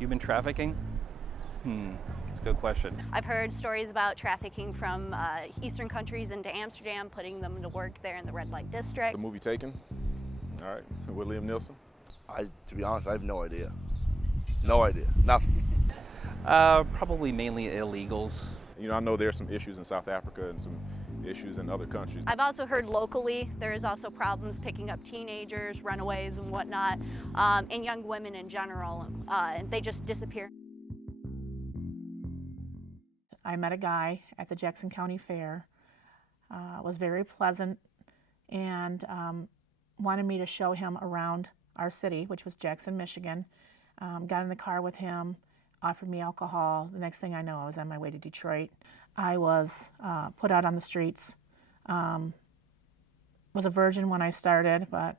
Human trafficking? That's a good question. I've heard stories about trafficking from Eastern countries into Amsterdam, putting them to work there in the red light district. The movie Taken, all right, with Liam Neeson. To be honest, I have no idea. No idea, nothing. Probably mainly illegals. You know, I know there's some issues in South Africa and some issues in other countries. I've also heard locally there is also problems picking up teenagers, runaways and whatnot, and young women in general. They just disappear. I met a guy at the Jackson County Fair, was very pleasant, and wanted me to show him around our city, which was Jackson, Michigan. Got in the car with him, offered me alcohol. The next thing I know, I was on my way to Detroit. I was put out on the streets. Was a virgin when I started, but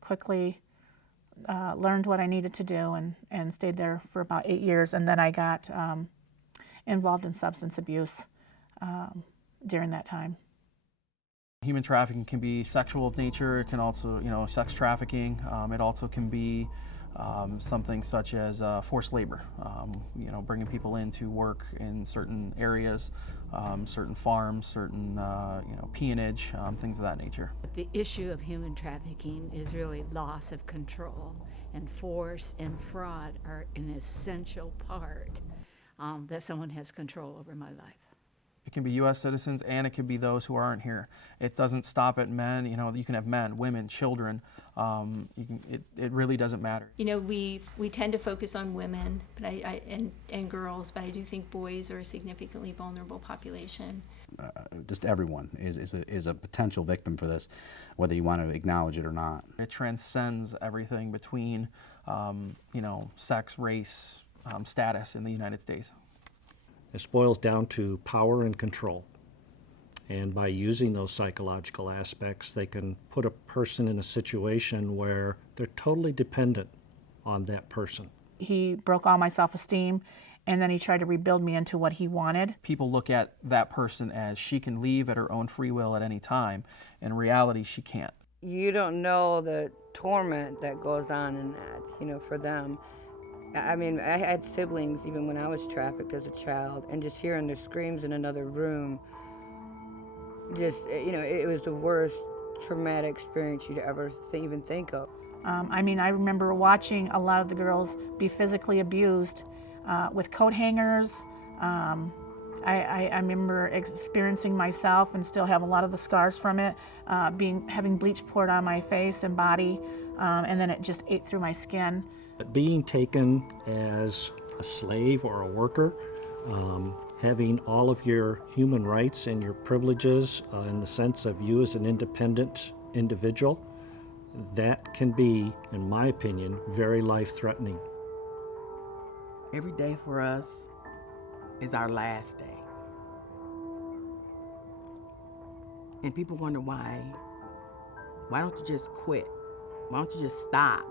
quickly learned what I needed to do and stayed there for about 8 years. And then I got involved in substance abuse during that time. Human trafficking can be sexual of nature. It can also, sex trafficking. It also can be something such as forced labor, bringing people in to work in certain areas, certain farms, certain peonage, things of that nature. The issue of human trafficking is really loss of control, and force and fraud are an essential part that someone has control over my life. It can be U.S. citizens, and it can be those who aren't here. It doesn't stop at men. You can have men, women, children. It really doesn't matter. We tend to focus on women, but and girls, but I do think boys are a significantly vulnerable population. Just everyone is a potential victim for this, whether you want to acknowledge it or not. It transcends everything between, sex, race, status in the United States. It boils down to power and control. And by using those psychological aspects, they can put a person in a situation where they're totally dependent on that person. He broke all my self-esteem, and then he tried to rebuild me into what he wanted. People look at that person as she can leave at her own free will at any time. In reality, she can't. You don't know the torment that goes on in that, for them. I mean, I had siblings even when I was trafficked as a child, and just hearing their screams in another room, it was the worst traumatic experience you'd ever even think of. I remember watching a lot of the girls be physically abused with coat hangers. I remember experiencing myself, and still have a lot of the scars from it, having bleach poured on my face and body, and then it just ate through my skin. Being taken as a slave or a worker, having all of your human rights and your privileges in the sense of you as an independent individual, that can be, in my opinion, very life-threatening. Every day for us is our last day. And people wonder why. Why don't you just quit? Why don't you just stop?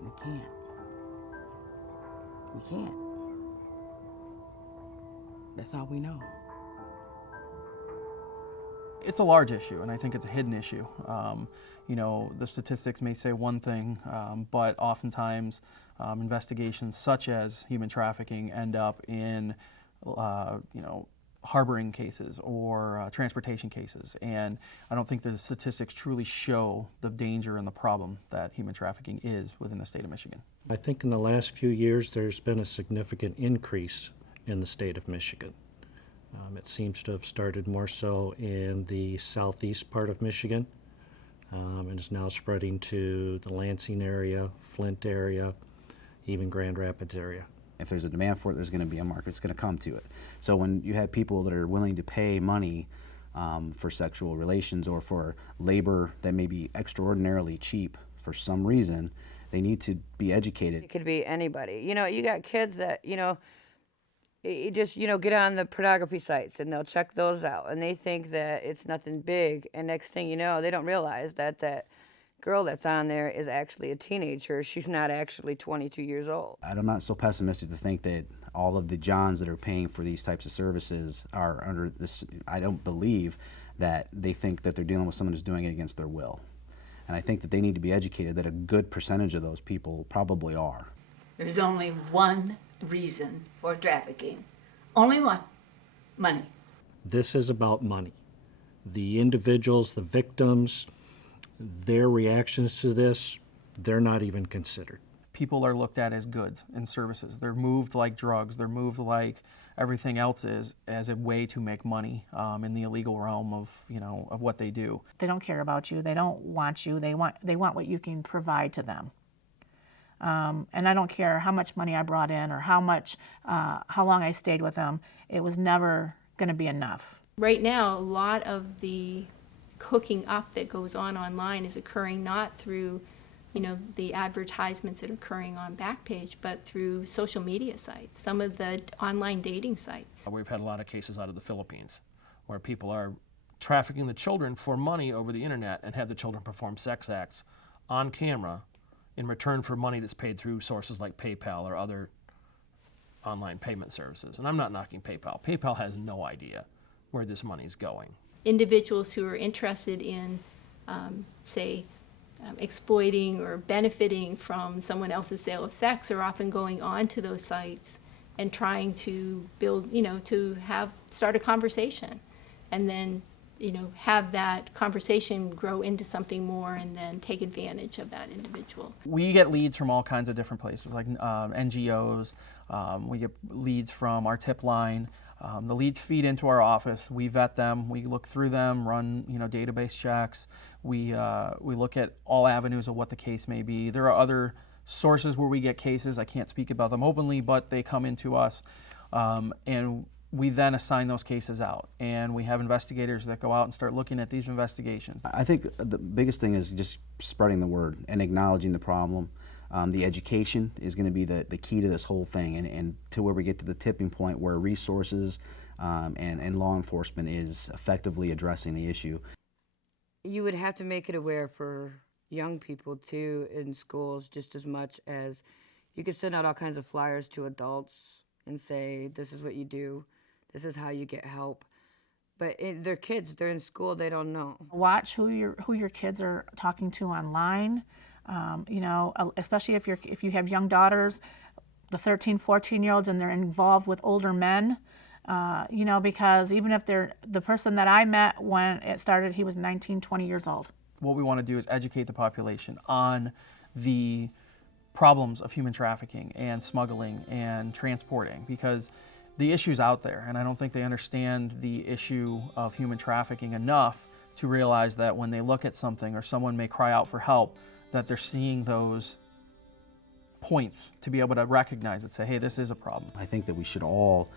We can't. We can't. That's all we know. It's a large issue, and I think it's a hidden issue. The statistics may say one thing, but oftentimes investigations such as human trafficking end up in, harboring cases or transportation cases, and I don't think the statistics truly show the danger and the problem that human trafficking is within the state of Michigan. I think in the last few years there's been a significant increase in the state of Michigan. It seems to have started more so in the southeast part of Michigan, and is now spreading to the Lansing area, Flint area, even Grand Rapids area. If there's a demand for it, there's going to be a market. It's going to come to it. So when you have people that are willing to pay money for sexual relations or for labor that may be extraordinarily cheap for some reason, they need to be educated. It could be anybody. You got kids that, you just, get on the pornography sites and they'll check those out, and they think that it's nothing big, and next thing you know, they don't realize that girl that's on there is actually a teenager. She's not actually 22 years old. I'm not so pessimistic to think that all of the Johns that are paying for these types of services are under this. I don't believe that they think that they're dealing with someone who's doing it against their will. And I think that they need to be educated that a good percentage of those people probably are. There's only one reason for trafficking. Only one. Money. This is about money. The individuals, the victims, their reactions to this, they're not even considered. People are looked at as goods and services. They're moved like drugs. They're moved like everything else is, as a way to make money in the illegal realm of, of what they do. They don't care about you. They don't want you. They want what you can provide to them. And I don't care how much money I brought in or how long I stayed with them. It was never going to be enough. Right now, a lot of the hooking up that goes on online is occurring not through, the advertisements that are occurring on Backpage, but through social media sites, some of the online dating sites. We've had a lot of cases out of the Philippines where people are trafficking the children for money over the internet and have the children perform sex acts on camera in return for money that's paid through sources like PayPal or other online payment services. And I'm not knocking PayPal. PayPal has no idea where this money is going. Individuals who are interested in, exploiting or benefiting from someone else's sale of sex are often going onto those sites and trying to build, start a conversation, and then, have that conversation grow into something more and then take advantage of that individual. We get leads from all kinds of different places, like NGOs. We get leads from our tip line. The leads feed into our office. We vet them. We look through them, run database checks. We look at all avenues of what the case may be. There are other sources where we get cases. I can't speak about them openly, but they come into us, and we then assign those cases out. And we have investigators that go out and start looking at these investigations. I think the biggest thing is just spreading the word and acknowledging the problem. The education is going to be the key to this whole thing, and to where we get to the tipping point where resources and law enforcement is effectively addressing the issue. You would have to make it aware for young people too in schools just as much as you could send out all kinds of flyers to adults and say, this is what you do, this is how you get help. But they're kids, they're in school, they don't know. Watch who your kids are talking to online. Especially if you have young daughters, the 13, 14-year-olds, and they're involved with older men, because even if the person that I met when it started, he was 19, 20 years old. What we want to do is educate the population on the problems of human trafficking and smuggling and transporting, because the issue's out there, and I don't think they understand the issue of human trafficking enough to realize that when they look at something or someone may cry out for help, that they're seeing those points to be able to recognize it, say, hey, this is a problem. I think that we should all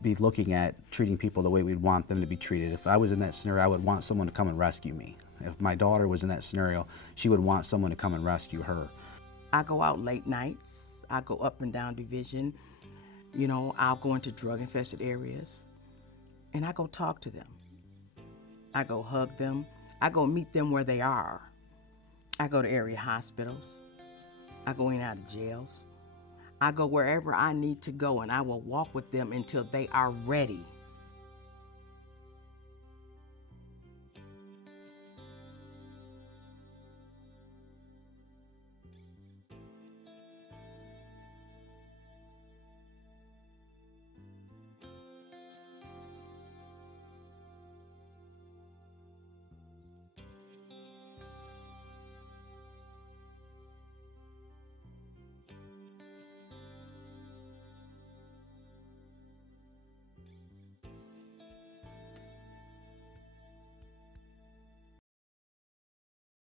be looking at treating people the way we'd want them to be treated. If I was in that scenario, I would want someone to come and rescue me. If my daughter was in that scenario, she would want someone to come and rescue her. I go out late nights. I go up and down Division. I'll go into drug-infested areas, and I go talk to them. I go hug them. I go meet them where they are. I go to area hospitals. I go in and out of jails. I go wherever I need to go, and I will walk with them until they are ready